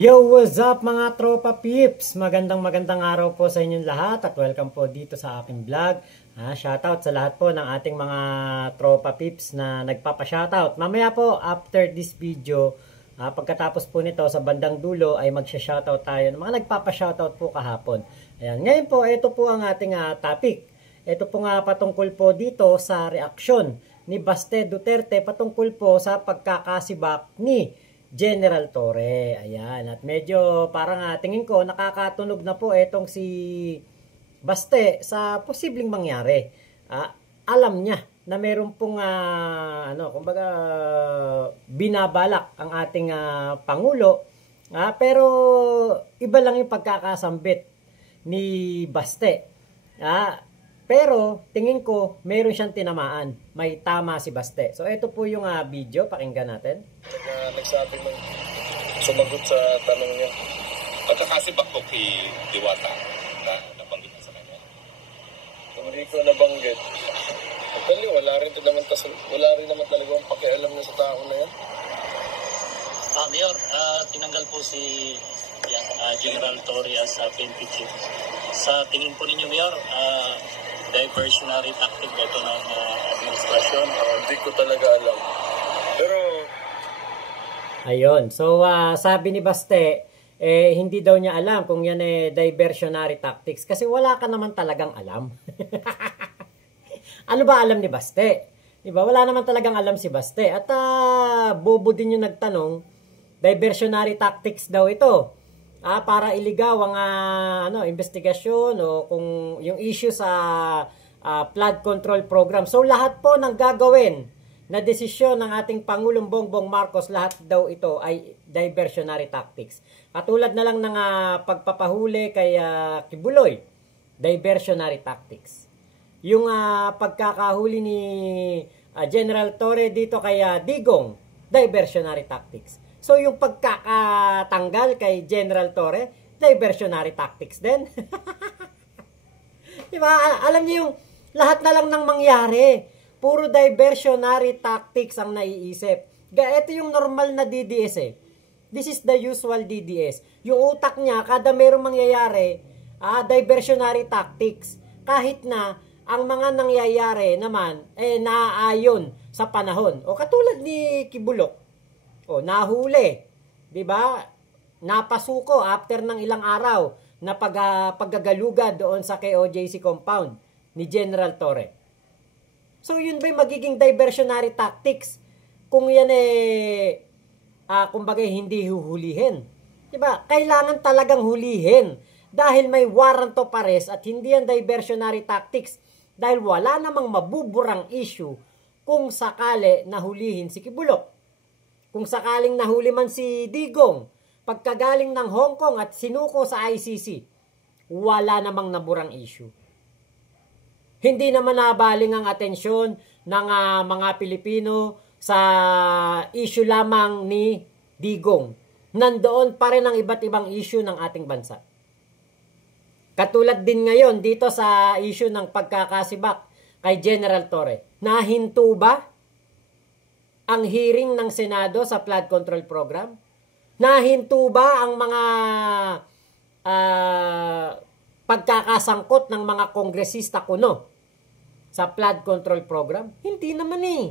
Yo, what's up mga tropa pips? Magandang araw po sa inyong lahat at welcome po dito sa aking vlog. Shoutout sa lahat po ng ating mga tropa pips na nagpapa-shoutout. Mamaya po after this video, pagkatapos po nito sa bandang dulo ay magsha-shoutout tayo ng mga nagpapa-shoutout po kahapon. Ayan, ngayon po ito po ang ating topic. Ito po nga patungkol po dito sa reaksyon ni Baste Duterte patungkol po sa pagkakasibak ni General Torre. Ayan. At medyo parang tingin ko nakakatunog na po etong si Baste sa posibleng mangyari. Alam niya na meron pong kumbaga binabalak ang ating Pangulo. Pero iba lang yung pagkakasambit ni Baste. Pero tingin ko meron siyang tinamaan. May tama si Baste. So ito po yung video, pakinggan natin. Nagsabi ng sumagot sa tanong niya. Pagkakasibak ko kay Diwata na nabanggit sa kanya. Hindi ko nabanggit. Actually, wala rin naman talagang pakialam na sa tao na yan. Mayor, tinanggal po si General Torre sa PNP chief. Sa tingin po ninyo, Mayor, diversionary tactic ba ito ng administrasyon? Hindi ko talaga alam. Pero ayun. So, sabi ni Baste, hindi daw niya alam kung yan diversionary tactics kasi wala ka naman talagang alam. Ano ba alam ni Baste? Diba? Wala naman talagang alam si Baste. At bobo din yung nagtanong, diversionary tactics daw ito. Para iligaw ang investigasyon o kung yung issue sa flood control program. So, lahat po ng gagawin na desisyon ng ating Pangulong Bongbong Marcos, lahat daw ito ay diversionary tactics. Katulad na lang ng pagpapahuli kay Kibuloy, diversionary tactics. Yung pagkakahuli ni General Torre dito kay Digong, diversionary tactics. So yung pagkakatanggal kay General Torre, diversionary tactics din. Diba? Alam niyo yung lahat na lang ng mangyari. Puro diversionary tactics ang naiisip. Ito yung normal na DDS eh. This is the usual DDS. Yung utak niya, kada merong mangyayari, diversionary tactics. Kahit na ang mga nangyayari naman, naaayon sa panahon. O katulad ni Kibulok. O nahuli. Diba? Napasuko after ng ilang araw na paggagaluga doon sa KOJC compound ni General Torre. So yun ba magiging diversionary tactics kung yan kumbaga hindi huhulihin? Diba? Kailangan talagang hulihin dahil may warrant of arrest at hindi yan diversionary tactics dahil wala namang mabuburang issue kung sakali nahulihin si Kibulok. Kung sakaling nahuli man si Digong pagkagaling ng Hong Kong at sinuko sa ICC, wala namang naburang issue. Hindi naman nabaling ang atensyon ng mga Pilipino sa issue lamang ni Digong. Nandoon pa rin ang iba't ibang issue ng ating bansa. Katulad din ngayon dito sa issue ng pagkakasibak kay General Torre. Nahinto ba ang hearing ng Senado sa flood control program? Nahinto ba ang mga pagkakasangkot ng mga kongresista kuno sa flood control program? Hindi naman eh.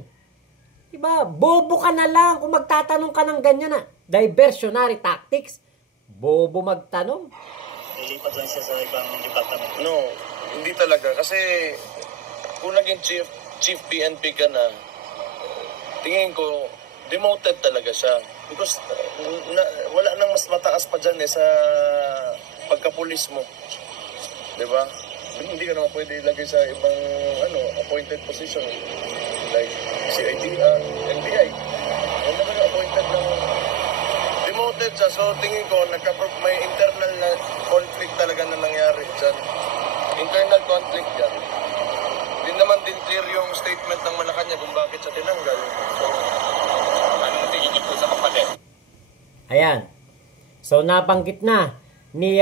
Diba? Bobo ka na lang kung magtatanong ka ng ganyan na. Diversionary tactics. Bobo magtanong. Ilipat lang siya sa ibang department. no, hindi talaga. Kasi kung naging chief PNP ka na, tingin ko, demoted talaga siya. Because wala nang mas mataas pa dyan sa pagkapulis mo. Diba? Hindi ka naman pwede ilagay sa ibang appointed position. Like CIDR, NBI. Hindi naman appointed ng demoted siya. So tingin ko, may internal na conflict talaga na nangyari dyan. Internal conflict dyan. Hindi naman din clear yung statement ng Malacanang kung bakit siya tinanggal. So, anong tingin niyo po sa kapatid? Ayan. So, nabanggit na ni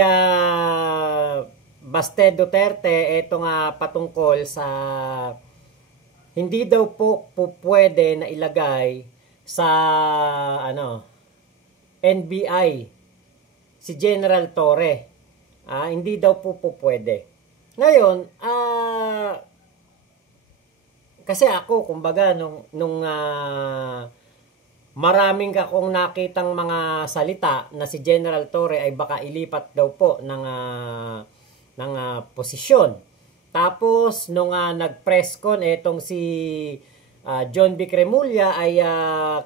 Baste Duterte itong patungkol sa hindi daw po pwede na ilagay sa NBI si General Torre. Hindi daw po pwede. Ngayon, kasi ako, kumbaga, nung maraming akong nakitang mga salita na si General Torre ay baka ilipat daw po ng posisyon. Tapos, nung nag-press con, etong si John B. Cremulya ay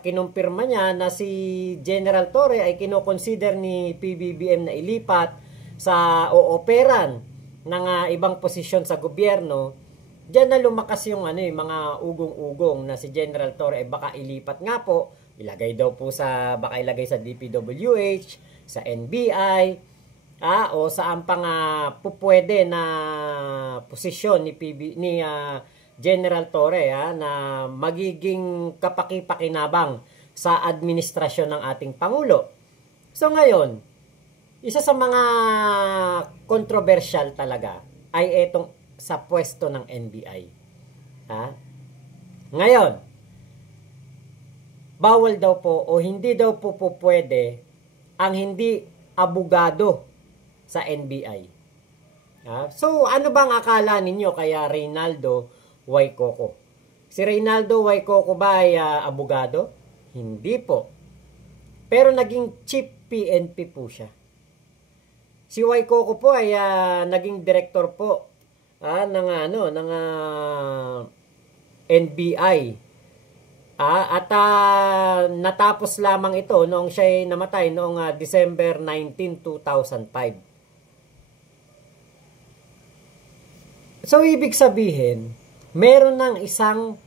kinumpirma niya na si General Torre ay kinoconsider ni PBBM na ilipat sa ooperan ng ibang posisyon sa gobyerno. Diyan na lumakas yung mga ugong-ugong na si General Torre ay baka ilipat nga po, baka ilagay sa DPWH, sa NBI, o saan pang pupwede na posisyon ni General Torre na magiging kapaki-pakinabang sa administrasyon ng ating Pangulo. So ngayon, isa sa mga controversial talaga ay etong sa pwesto ng NBI. Ngayon, bawal daw po o hindi daw po pwede ang hindi abogado sa NBI. So, ano bang akala ninyo kaya Reynaldo Y. Coco? Si Reynaldo Y. Coco ba ay abogado? Hindi po. Pero naging chief PNP po siya. Si Y. Coco po ay naging director po ng NBI. At natapos lamang ito noong siya ay namatay noong December 19, 2005. So, ibig sabihin, meron ng isang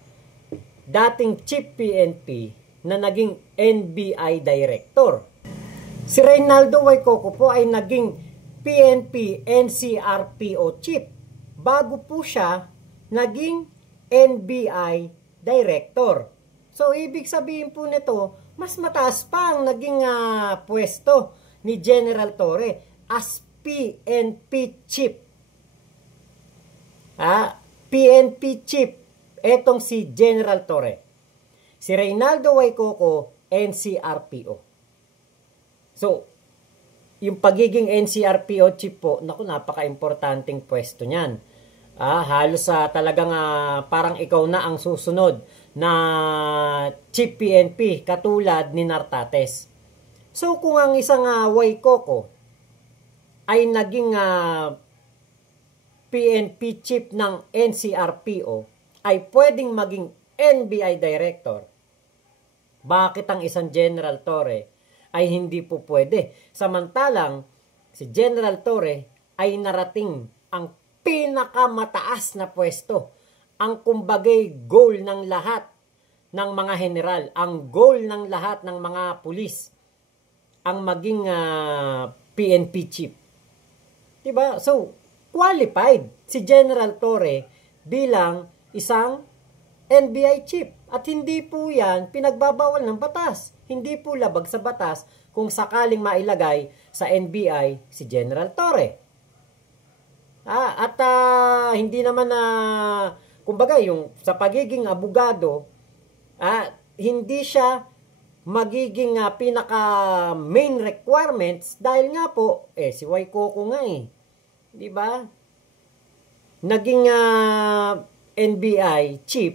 dating chief PNP na naging NBI director. Si Reynaldo Y. Coco po ay naging PNP NCRPO chief bago po siya naging NBI director. So, ibig sabihin po nito, mas mataas pa ang naging pwesto ni General Torre as PNP chief. PNP chief, etong si General Torre. Si Reynaldo Y. Coco, NCRPO. So, yung pagiging NCRPO chief po, napaka-importanting pwesto niyan. Halos talagang parang ikaw na ang susunod na chief PNP katulad ni Nartates. So, kung ang isang Y. Coco ay naging PNP chief ng NCRPO ay pwedeng maging NBI director, bakit ang isang General Torre ay hindi po pwede? Samantalang si General Torre ay narating ang pinakamataas na pwesto, ang kumbagay goal ng lahat ng mga general, ang goal ng lahat ng mga pulis, ang maging PNP chief. Diba? So, qualified si General Torre bilang isang NBI chief. At hindi po yan pinagbabawal ng batas. Hindi po labag sa batas kung sakaling mailagay sa NBI si General Torre. Hindi naman kumbaga yung sa pagiging abogado, hindi siya magiging pinaka main requirements dahil nga po, si Y. Coco nga di ba? Naging NBI chief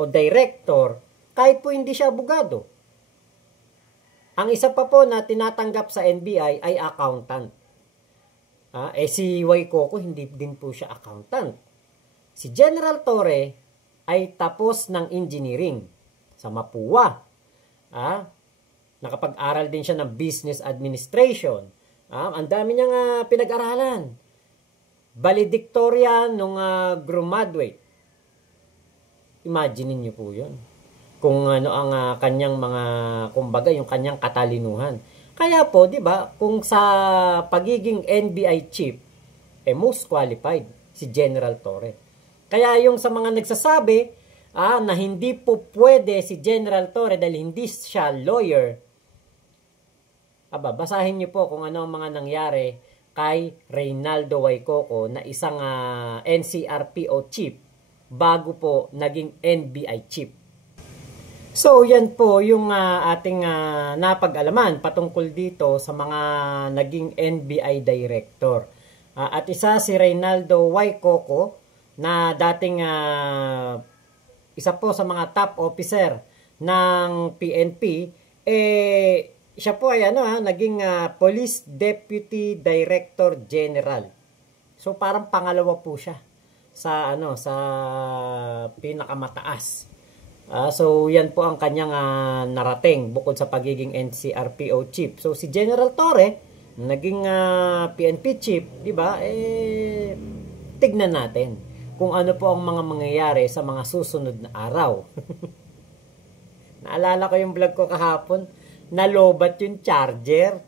o director kahit po hindi siya abogado. Ang isa pa po na tinatanggap sa NBI ay accountant. Si Y. Coco hindi din po siya accountant. Si General Torre ay tapos ng engineering sa Mapua. Nakapag-aral din siya ng business administration. Ang dami niyang pinag-aralan. Valedictorian nung graduate. Imagine niyo po 'yon. Kung ano ang kanyang mga kumbaga yung kanyang katalinuhan. Kaya po, 'di ba, kung sa pagiging NBI chief most qualified si General Torre. Kaya yung sa mga nagsasabi na hindi po pwede si General Torre dahil hindi siya lawyer. Basahin niyo po kung ano ang mga nangyari kay Reynaldo Y. Coco na isang NCRPO chief bago po naging NBI chief. So, yan po yung ating napag-alaman patungkol dito sa mga naging NBI director. At isa si Reynaldo Y. Coco na dating isa po sa mga top officer ng PNP. Siya po ay naging Police Deputy Director General. So, parang pangalawa po siya sa sa pinakamataas. So, yan po ang kanyang narating bukod sa pagiging NCRPO chief. So, si General Torre, naging PNP chief, di ba? Tignan natin kung ano po ang mga mangyayari sa mga susunod na araw. Naalala ko yung vlog ko kahapon, nalobat yung charger.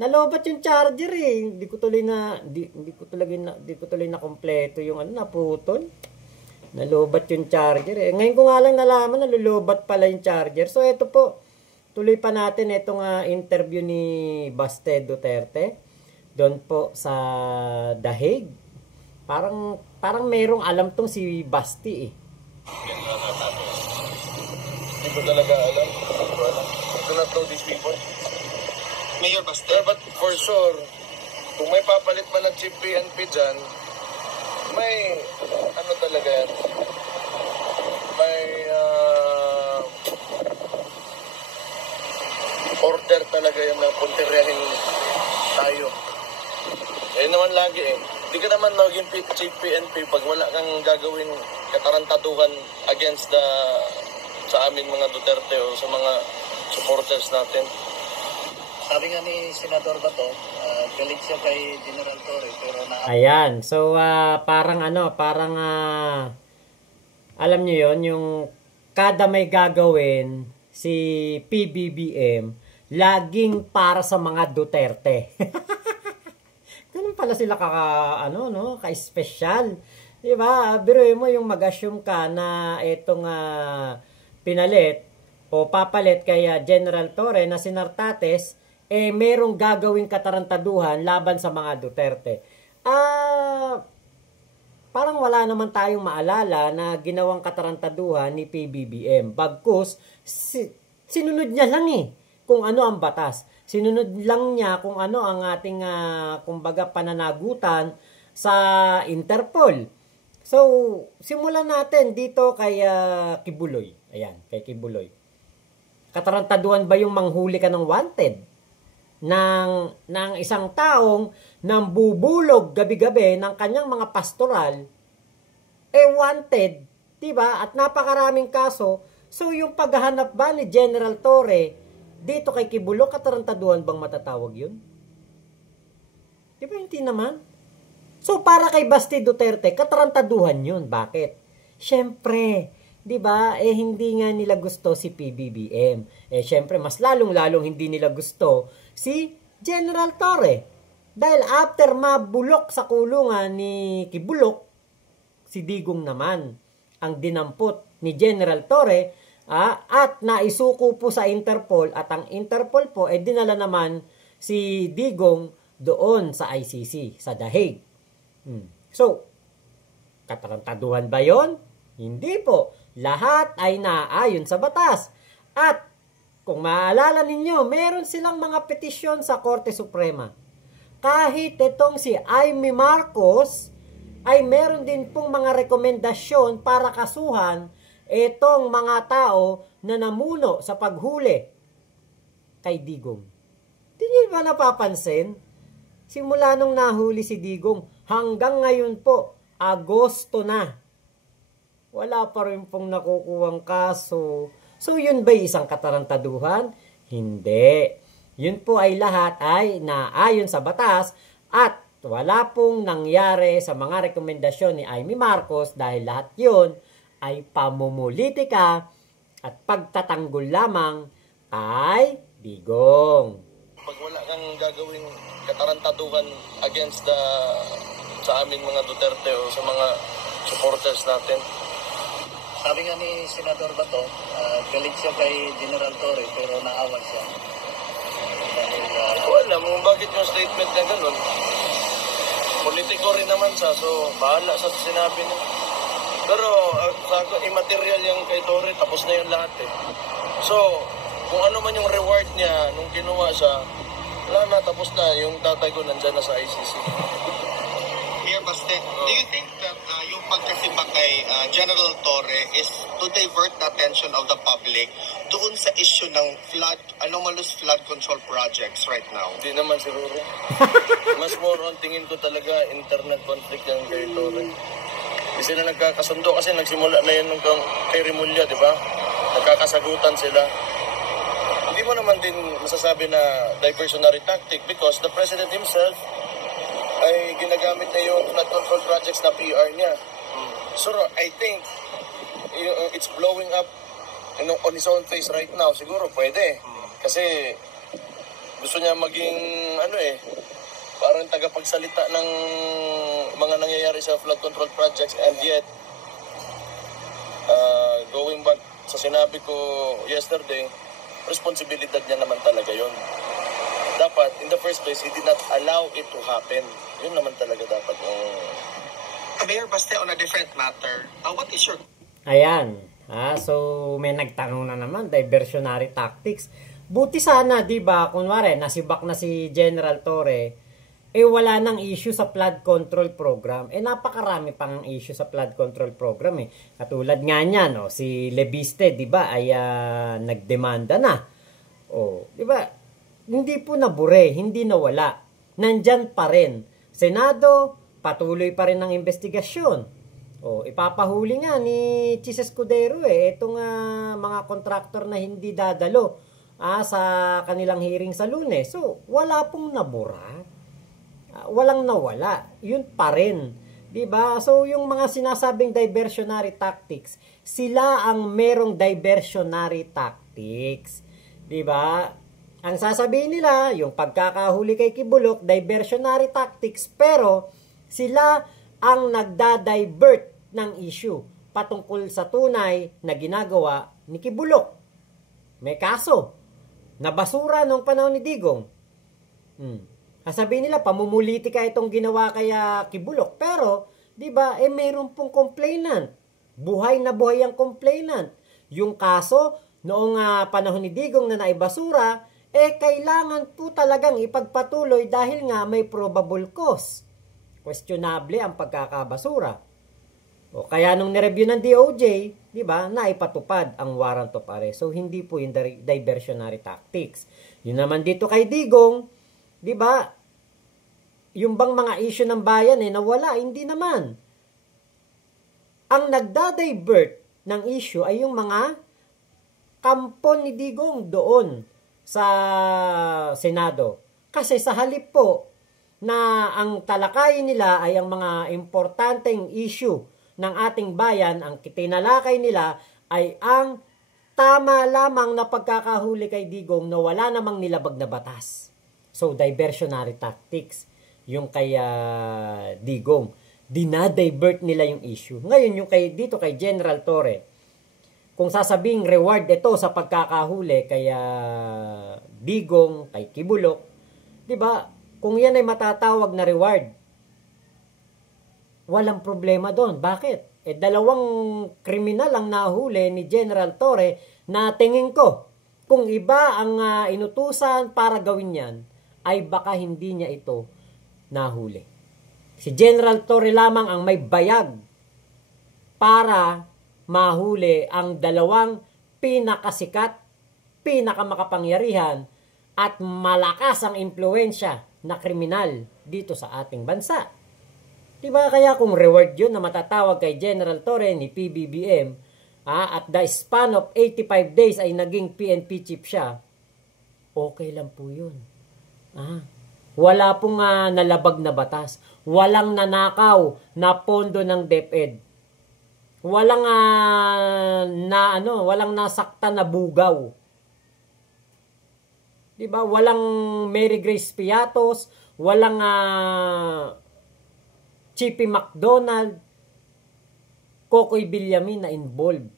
Nalobat yung charger eh. Hindi ko tuloy na kompleto yung naputol. Nalobat yung charger eh. Ngayon ko nga lang nalaman na lulobat pala yung charger. So ito po, tuloy pa natin itong interview ni Baste Duterte doon po sa The Hague. Parang merong alam tong si Basti eh. Hindi ko talaga alam. I do not know these people. Mayor Baste. But for sure, kung may papalit man ng chief PNP dyan, may talaga yan. May order talaga yan na puntiryahin tayo. Naman lagi eh. Hindi ka naman maging chief PNP pag wala kang gagawin katarantaduhan against sa amin mga Duterte o sa mga supporters natin. Sabi nga ni Senador Bato, galit siya kay General Torre pero Ayan. So parang alam niyo yon yung kada may gagawin si PBBM laging para sa mga Duterte. Ganun pala sila ka-special. 'Di ba? Biruin mo yung mag-assume ka na itong pinalit o papalit kay General Torre na si Nartates merong gagawing katarantaduhan laban sa mga Duterte. Parang wala naman tayong maalala na ginawang katarantaduhan ni PBBM. Bagkus, sinunod niya lang kung ano ang batas. Sinunod lang niya kung ano ang ating, kumbaga, pananagutan sa Interpol. So, simulan natin dito kay Kibuloy. Ayan, kay Kibuloy. Katarantaduhan ba yung manghuli ka ng wanted? ng isang taong nang bubulog gabi-gabi ng kanyang mga pastoral, wanted, diba? At napakaraming kaso. So, yung paghahanap ba ni General Torre dito kay Kibuloy, katarantaduhan bang matatawag yun? Diba, hindi naman? So, para kay Basti Duterte, katarantaduhan yun. Bakit? Siyempre, diba, hindi nga nila gusto si PBBM. Siyempre, mas lalong-lalong hindi nila gusto si General Torre. Dahil after mabulok sa kulungan ni Kibulok, si Digong naman ang dinampot ni General Torre at naisuko po sa Interpol at ang Interpol po dinala naman si Digong doon sa ICC, sa The Hague. So, katarantaduhan ba yon? Hindi po. Lahat ay naaayon sa batas. At kung maalala ninyo, meron silang mga petisyon sa Korte Suprema. Kahit itong si Amy Marcos ay meron din pong mga rekomendasyon para kasuhan itong mga tao na namuno sa paghuli kay Digong. Di niyo ba napapansin? Simula nung nahuli si Digong, hanggang ngayon po, Agosto na. Wala pa rin pong nakukuhang kaso. So, yun ba'y isang katarantaduhan? Hindi. Yun po ay lahat ay naayon sa batas at wala pong nangyari sa mga rekomendasyon ni Amy Marcos dahil lahat yun ay pamumulitika at pagtatanggol lamang kay Digong. Pag wala kang gagawing katarantaduhan against sa amin mga Duterte o sa mga supporters natin. Sabi nga ni Senador Bato, galit siya kay General Torre pero naawa siya. Wala mo bakit yung statement na ganun. Politiko rin naman siya, so bahala sa sinabi niya. Pero immaterial yung kay Torre, tapos na yun lahat eh. So, kung ano man yung reward niya nung kinuha siya, wala na, tapos na. Yung tatay ko nandyan na sa ICC. Mayor Baste, do you think that yung pagkasimba kay General Torre is to divert the attention of the public doon sa issue ng anomalous flood control projects right now? Hindi naman siguro. Mas more on, tingin ko talaga, internal conflict yung kay Torre. Hindi sila nagkakasundo kasi nagsimula na yun nung kay Rimulya, di ba? Nagkakasagutan sila. Hindi mo naman din masasabi na diversionary tactic because the President himself ay ginagamit na yung flood control projects na PR niya. So I think it's blowing up on his own face right now. Siguro pwede. Kasi gusto niya maging parang tagapagsalita ng mga nangyayari sa flood control projects, and yet going back sa sinabi ko yesterday, responsibilidad niya naman talaga yun. Dapat, in the first place, he did not allow it to happen. Yun naman talaga dapat. Mayor Baste, on a different matter, what is your... Ayan. So, may nagtanong na naman, diversionary tactics. Buti sana, di ba, kunwari, nasibak na si General Torre, wala nang issue sa flood control program. Napakarami pang issue sa flood control program eh. Katulad nga niya, no, si Lebiste, di ba, ay nagdemanda na. Di ba, hindi po nabure, hindi nawala. Nandyan pa rin. Senado, patuloy pa rin ang investigasyon. Ipapahuli nga ni Chis Escudero itong mga kontraktor na hindi dadalo sa kanilang hearing sa Lunes. So, wala pong nabura. Walang nawala. Yun pa rin. Diba? So, yung mga sinasabing diversionary tactics, sila ang merong diversionary tactics. Diba? Ang sasabihin nila, yung pagkakahuli kay Kibulok, diversionary tactics, pero sila ang nagda-divert ng issue patungkol sa tunay na ginagawa ni Kibulok. May kaso. Nabasura nung panahon ni Digong. Sasabihin nila, pamumulitika itong ginawa kaya Kibulok. Pero, di ba, mayroon pong complainant. Buhay na buhay ang complainant. Yung kaso, noong panahon ni Digong na naibasura, kailangan po talagang ipagpatuloy dahil nga may probable cause. Questionable ang pagkakabasura. Kaya nung nireview ng DOJ, di ba, naipatupad ang warrant of arrest. So, hindi po yung diversionary tactics. Yun naman dito kay Digong, di ba, yung bang mga issue ng bayan nawala, hindi naman. Ang nagda-divert ng issue ay yung mga kampon ni Digong doon sa Senado. Kasi sa halip po na ang talakayin nila ay ang mga importanteng issue ng ating bayan, ang tinalakay nila ay ang tama lamang na pagkakahuli kay Digong na wala namang nilabag na batas. So, diversionary tactics yung kay Digong. Dinadivert nila yung issue. Ngayon, yung dito kay General Torre, kung sasabing reward ito sa pagkakahuli kay Digong, kay Kibulok, di ba? Kung yan ay matatawag na reward, walang problema doon. Bakit? Dalawang kriminal ang nahuli ni General Torre na tingin ko, kung iba ang inutusan para gawin yan, ay baka hindi niya ito nahuli. Si General Torre lamang ang may bayag para mahuli ang dalawang pinakasikat, pinakamakapangyarihan at malakas ang impluensya na kriminal dito sa ating bansa. Diba kaya kung reward yun na matatawag kay General Torre ni PBBM, at the span of 85 days ay naging PNP chief siya, okay lang po yun. Wala pong nalabag na batas. Walang nanakaw na pondo ng DepEd. Walang walang nasakta na bugaw. 'Di ba? Walang Mary Grace Piatos, walang Chippy McDonald, Kokoy Villamin na involved.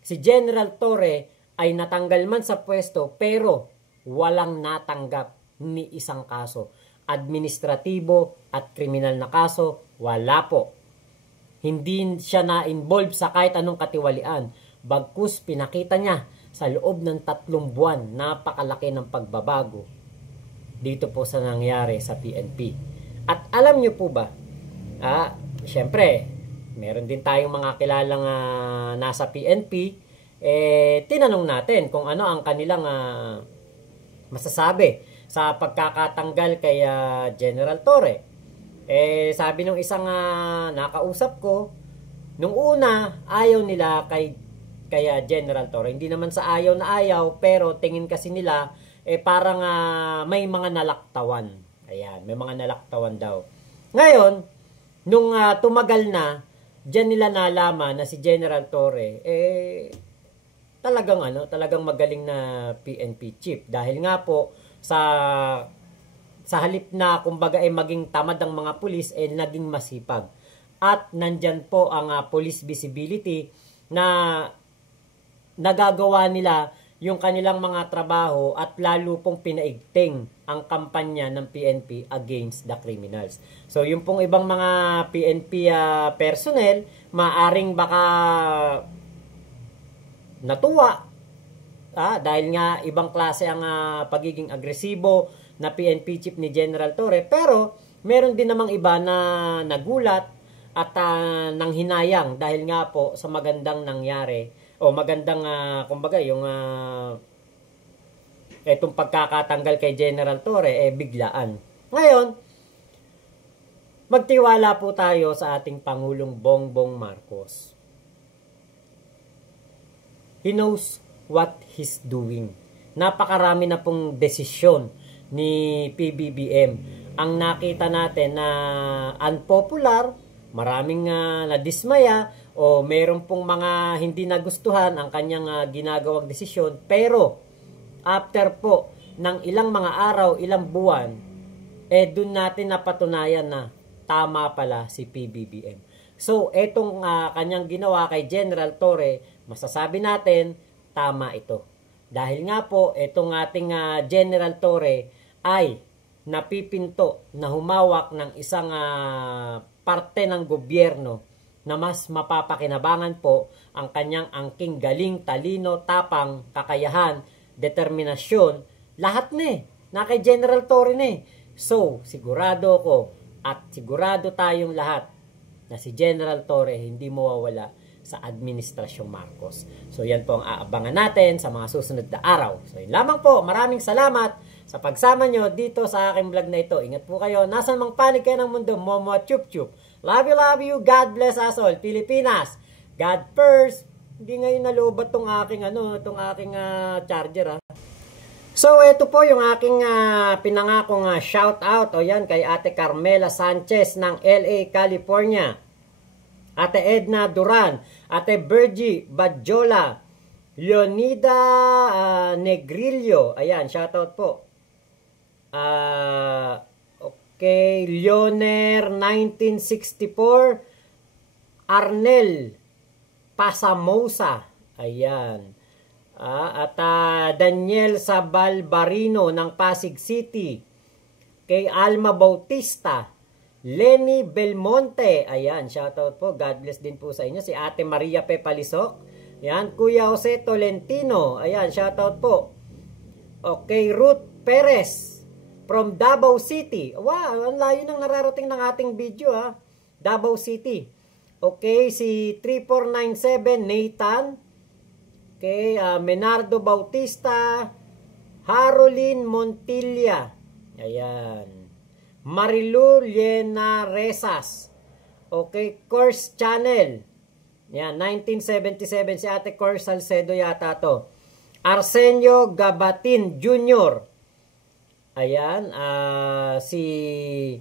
Si General Torre ay natanggal man sa pwesto pero walang natanggap ni isang kaso. Administratibo at kriminal na kaso, wala po. hindi siya na-involve sa kahit anong katiwalian. Bagkus pinakita niya sa loob ng 3 buwan, napakalaki ng pagbabago dito po sa nangyari sa PNP. At alam niyo po ba, syempre, meron din tayong mga kilalang nasa PNP, tinanong natin kung ano ang kanilang masasabi sa pagkakatanggal kay General Torre. Sabi nung isang nakausap ko, nung una, ayaw nila kay General Torre. Hindi naman sa ayaw na ayaw, pero tingin kasi nila, parang may mga nalaktawan. Ayan, may mga nalaktawan daw. Ngayon, nung tumagal na, diyan nila nalaman na si General Torre, talagang magaling na PNP chief. Dahil nga po, sa halip na kumbaga maging tamad ang mga pulis, naging masipag. At nandyan po ang police visibility na nagagawa nila yung kanilang mga trabaho at lalo pong pinaigting ang kampanya ng PNP against the criminals. So yung pong ibang mga PNP personnel, maaring baka natuwa dahil nga ibang klase ang pagiging agresibo na PNP chief ni General Torre, pero meron din namang iba na nagulat at nanghinayang dahil nga po sa magandang nangyari o magandang kumbaga yung itong pagkakatanggal kay General Torre biglaan. Ngayon, magtiwala po tayo sa ating Pangulong Bongbong Marcos. He knows what he's doing. Napakarami na pong desisyon ni PBBM. Ang nakita natin na unpopular, maraming nadismaya o meron pong mga hindi nagustuhan ang kanyang ginagawang desisyon, pero after po ng ilang mga araw, ilang buwan, dun natin napatunayan na tama pala si PBBM. So, etong kanyang ginawa kay General Torre, masasabi natin, tama ito. Dahil nga po, itong ating General Torre ay napipinto na humawak ng isang parte ng gobyerno na mas mapapakinabangan po ang kanyang angking galing, talino, tapang, kakayahan, determinasyon, lahat na kay General Torre So, sigurado ko at sigurado tayong lahat na si General Torre hindi mawawala sa Administrasyong Marcos. So, yan po ang aabangan natin sa mga susunod na araw. So, yun lamang po. Maraming salamat sa pagsama nyo dito sa aking vlog na ito. Ingat po kayo. Nasaan mang panig kayo ng mundo, Momo at Chup Chup. Love you. God bless us all. Pilipinas. God first. Hindi ngayon nalubat tong aking charger So, ito po yung aking pinangakong shout out. O yan, kay Ate Carmela Sanchez ng LA, California. Ate Edna Duran, Ate Bergie Badjola, Leonida Negrillo. Ayan, shoutout po. Okay, Leoner 1964, Arnel Pasamosa. Ayan. At Daniel Sabalbarino ng Pasig City. Kay Alma Bautista, Lenny Belmonte. Ayan, shoutout po. God bless din po sa inyo. Si Ate Maria Pepalisok. Ayan, Kuya Jose Tolentino. Ayan, shoutout po. Okay, Ruth Perez from Davao City. Wow, ang layo nang nararating ng ating video Davao City. Okay, si 3497 Nathan. Okay, Menardo Bautista. Harolyn Montilla. Ayan. Marilu Liena Resas. Okay, Course Channel. Yan, 1977 si Ate Course Salcedo yata to. Arsenio Gabatin Jr. Ayan, si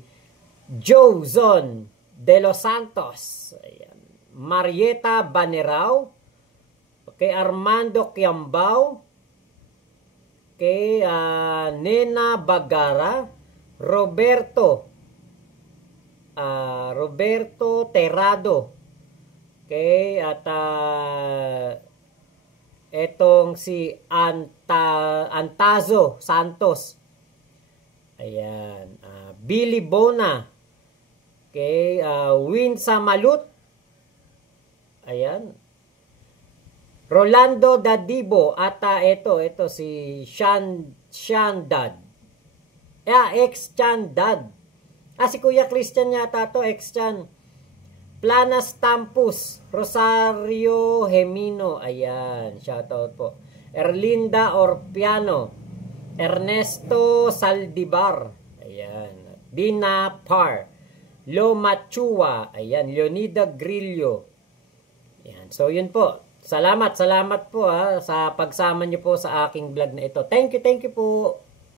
Jozon De Los Santos. Ayan. Marieta Banerao. Okay, Armando Quiambao. Okay, Nena Bagara. Roberto Terrado. Okay, at etong si Antazo Santos. Ayan, Billy Bona. Okay, Win Samalut. Ayan. Rolando Dadibo at ito si Shandad. Ex-Chandad. Si Kuya Christian yata to, ex-Chan. Planas Tampus, Rosario Gemino. Ayan, shoutout po. Erlinda Orpiano, Ernesto Saldivar. Ayan. Dina Par, Lo Machua. Ayan, Leonida Grillo. Ayan. So, yun po. Salamat po sa pagsama niyo po sa aking vlog na ito. Thank you po.